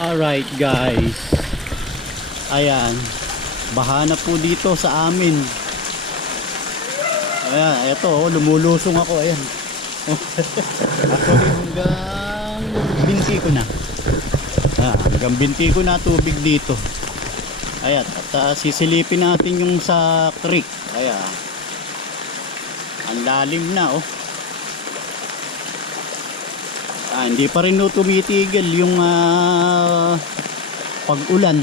Alright guys, ayan, baha na po dito sa amin. Ayan, eto lumulusong ako, ayan. Actually hanggang binti ko na. Ayan, hanggang binti ko na tubig dito. Ayan, at sisilipin natin yung sa creek. Ayan, ang lalim na oh. Hindi pa rin tumitigil yung pag-ulan.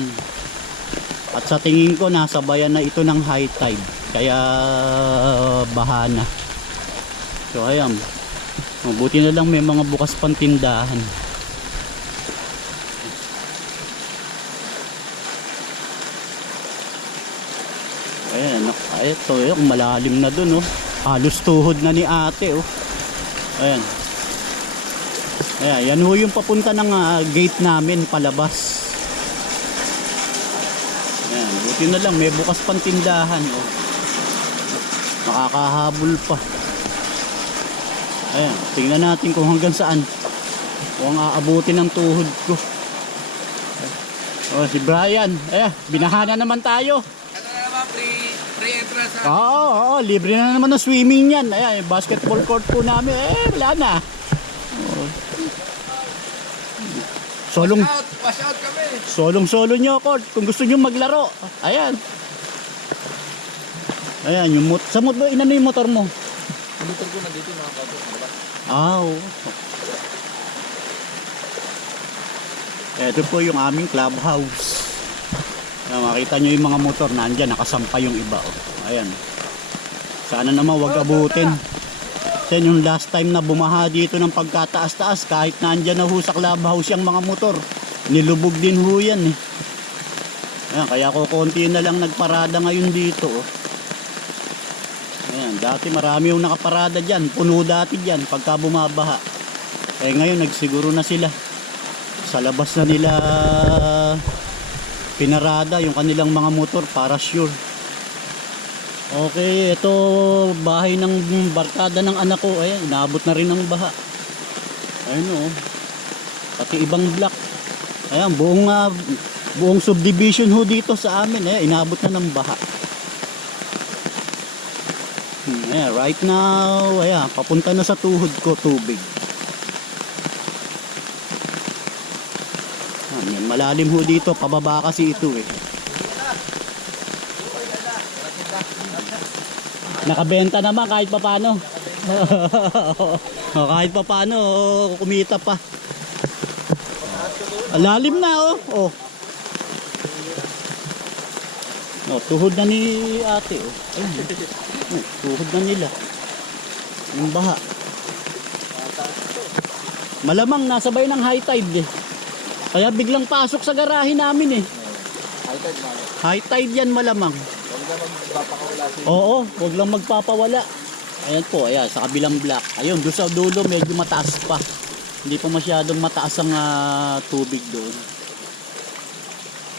At sa tingin ko nasabayan na ito ng high tide. Kaya baha na. So ayan. Mabuti na lang may mga bukas pang tindahan. Ayan. Ito yung malalim na dun oh. Halos tuhod na ni ate oh. Ayan. Ayan, yan ho yung papunta ng gate namin palabas. Ayan, buti na lang may bukas pang tindahan oh. Makakahabol pa. Ayan, tingnan natin kung hanggang saan kung aabutin ng tuhod ko. Oh, si Brian, ayan, binahana naman tayo. Ano naman, free entrance? Oo, libre na naman ng swimming yan. Ayan, basketball court po namin. Wala na. Wash out kami. Solong-solo nyo court kung gusto nyo maglaro. Ayan. Ayan, yung sa motor, inano yung motor mo? Ang motor ko nandito nakakabot. Oo. Ito po yung aming clubhouse. Ayan, makita nyo yung mga motor nandyan, nakasampa yung iba oh. Ayan. Sana naman wag abutin. Yan yung last time na bumaha dito ng pagkataas-taas, kahit nandyan na ho sa clubhouse yung mga motor, nilubog din ho yan eh. Ayan, kaya ko konti na lang nagparada ngayon dito oh. Ayan, dati marami yung nakaparada dyan, puno dati dyan pagka bumabaha. Eh ngayon nagsiguro na sila, sa labas na nila pinarada yung kanilang mga motor para sure. Okay, ito bahay ng barkada ng anak ko. Ayan, inaabot na rin ng baha. Ayun oh. Pati ibang block. Ayan, buong subdivision ho dito sa amin. Ayan, inaabot na ng baha. Ayan, right now, ayan, papunta na sa tuhod ko tubig. Ayan, malalim ho dito, pababa kasi ito eh. Nakabenta naman kahit papano. Kahit papano kumita pa. Lalim na oh. Oh, tuhod na ni ate oh. Ayun, tuhod na nila. Yung baha. Malamang nasabay ng high tide eh. Kaya biglang pasok sa garahe namin eh. High tide yan malamang. Oo, wag lang magpapawala. Ayan po, ayan, sa kabilang block. Ayun, doon sa dulo medyo mataas pa. Hindi pa masyadong mataas ang tubig doon.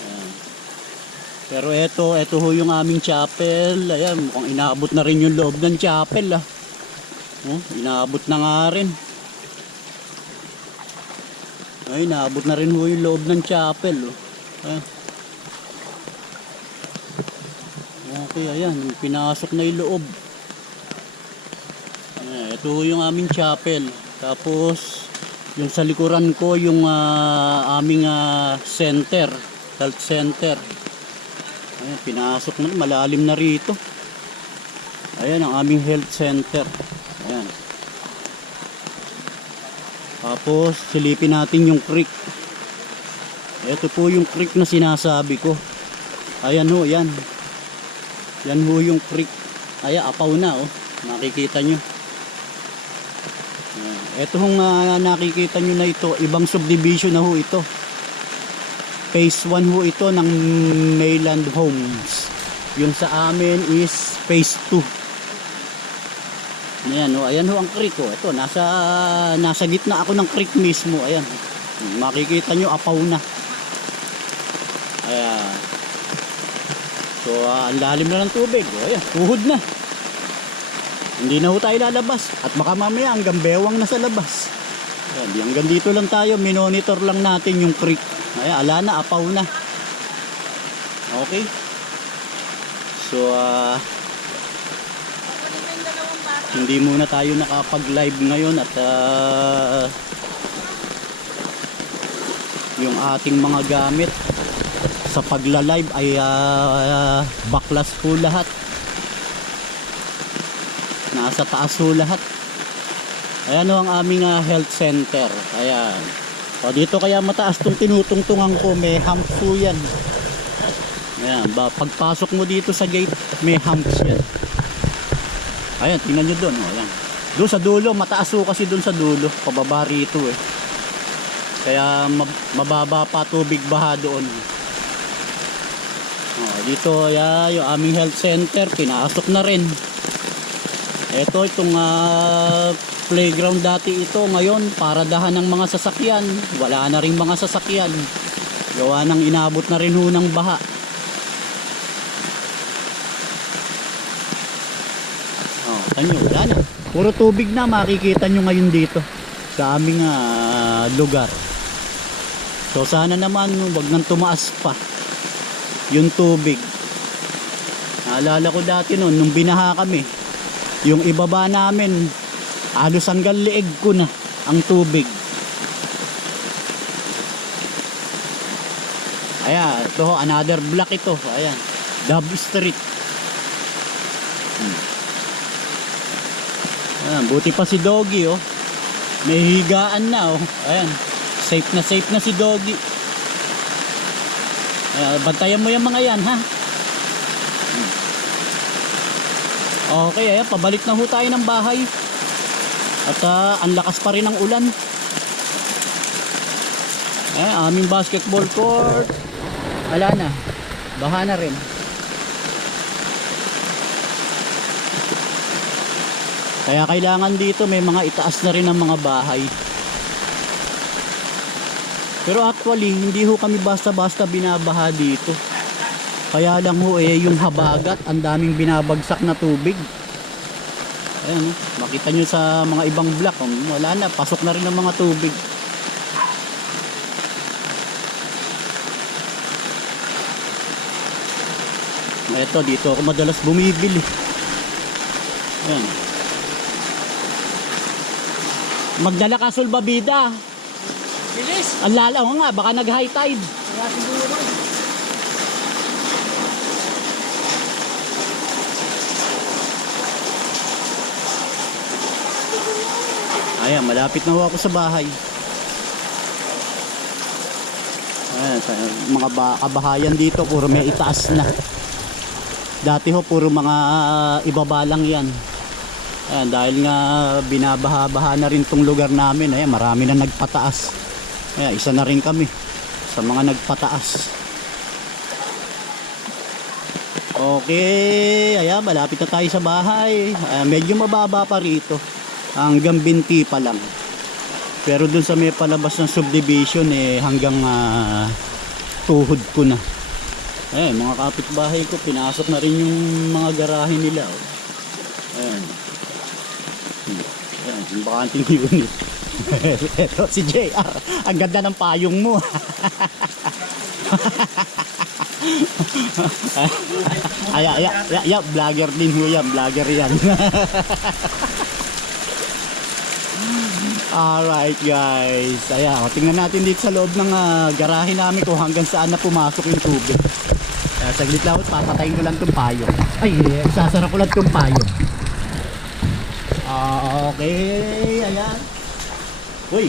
Ayan. Pero ito ho yung aming chapel. Ayan, mukhang inaabot na rin yung loob ng chapel ah. Oh, inaabot na nga rin. Ay, inaabot na rin ho yung loob ng chapel oh. Ayan. Okay, ayan, pinasok na yung loob. Ito yung aming chapel. Tapos, yung sa likuran ko, yung aming center, health center. Ayan, pinasok na, malalim na rito. Ayan, ang aming health center. Ayan. Tapos, silipin natin yung creek. Ito po yung creek na sinasabi ko. Ayan ho, yan. Yan ho yung creek. Ay, apaw na oh. Nakikita nyo. Ito hong nakikita nyo na ito, ibang subdivision na ho ito. Phase 1 ho ito ng Mayland Homes. Yung sa amin is phase 2. Ayan ho, ayan ho ang creek oh. Ito, nasa gitna ako ng creek mismo. Ayan. Makikita nyo, apaw na. Ayan. So, ang lalim na ng tubig. O, ayan, tuhod na. Hindi na ho tayo lalabas. At baka mamaya hanggang bewang na sa labas. Ayan, hanggang dito lang tayo. Minonitor lang natin yung creek. Ayan. Ay, ala na, apaw na. Okay. So, hindi muna tayo nakapag-live ngayon at yung ating mga gamit sa pagla-live ay baklas po lahat. Nasa taas po lahat. Ayan o ang aming health center. Ayan. O dito kaya mataas tong tinutungtungan ko, may humps po yan. Ayan, pagpasok mo dito sa gate, may humps yan. Ayan, tingnan nyo doon. Ayan. Doon sa dulo, mataas po kasi doon sa dulo. Pababa rito eh. Kaya mababa pa tubig baha doon. Dito ayan, yung aming health center, pinasok na rin. Ito, itong playground dati ito. Ngayon, paradahan ng mga sasakyan. Wala na rin mga sasakyan. Gawa ng inabot na rin ho ng baha. Tanyo, wala na. Puro tubig na makikita nyo ngayon dito sa aming lugar. So sana naman wag nang tumaas pa yung tubig. Naalala ko dati noon nung binaha kami, yung ibaba namin halos hanggang leeg ko na ang tubig. Ayan, ito another block ito. Ayan, Dub Street. Ayan, buti pa si Doggy oh. May higaan na oh. Ayan, safe na si Doggy. Ayan, bantayan mo yung mga yan ha. Okay, ayan, pabalik na ho tayo ng bahay. At ang lakas pa rin ng ulan. Ayan, aming basketball court. Wala na, baha na rin. Kaya kailangan dito may mga itaas na rin ng mga bahay. Pero actually hindi ho kami basta-basta binabaha dito. Kaya lang ho yung habagat, ang daming binabagsak na tubig. Ayan, makita nyo sa mga ibang block, wala na, pasok na rin ng mga tubig. Ito, dito ako madalas bumibili. Ayan. Magdala ka sulbabida. Bilis! Ang lalaw nga, baka nag high tide. Kaya siguro. Ayan, malapit na ho ako sa bahay. Ayan, mga kabahayan dito, puro may itaas na. Dati ho, puro mga ibaba lang yan. Ayan, dahil nga binabaha-baha na rin tong lugar namin. Ayan, marami na nagpataas. Ayan, isa na rin kami sa mga nagpataas. Okay, ayan, malapit na tayo sa bahay. Ayan, medyo mababa pa rito. Hanggang binti pa lang. Pero dun sa may palabas ng subdivision hanggang tuhod ko na. Ayan, mga kapitbahay ko, pinasok na rin yung mga garahe nila. Ayan. Ayan, yung bakanting unit. Ito si JR. Ang ganda ng payong mo. ay, vlogger din ho yan. Vlogger yan. Alright guys. Ayan, tingnan natin dito sa loob ng garahe namin kung hanggang saan na pumasok yung tubig. Ayan, saglit lang, papatayin ko lang itong payong. Ay, sasara ko lang itong payong. Okay, ayan. Uy,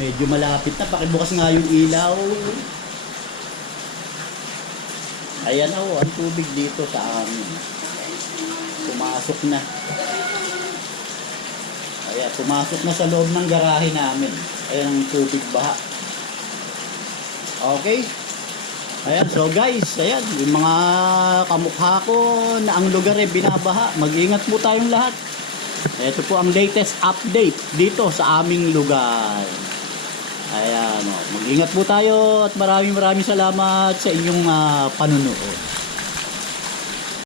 medyo malapit na. Pakibukas nga yung ilaw. Ayan oh, ang tubig dito sa amin. Pumasok na. Ayan, pumasok na sa loob ng garahe namin. Ayan ang tubig baha. Okay. Ayan, so guys, ayan, yung mga kamukha ko na ang lugar binabaha. Mag-ingat po tayong lahat. Ito po ang latest update dito sa aming lugar. Ayan, mag-ingat po tayo at maraming salamat sa inyong panunood.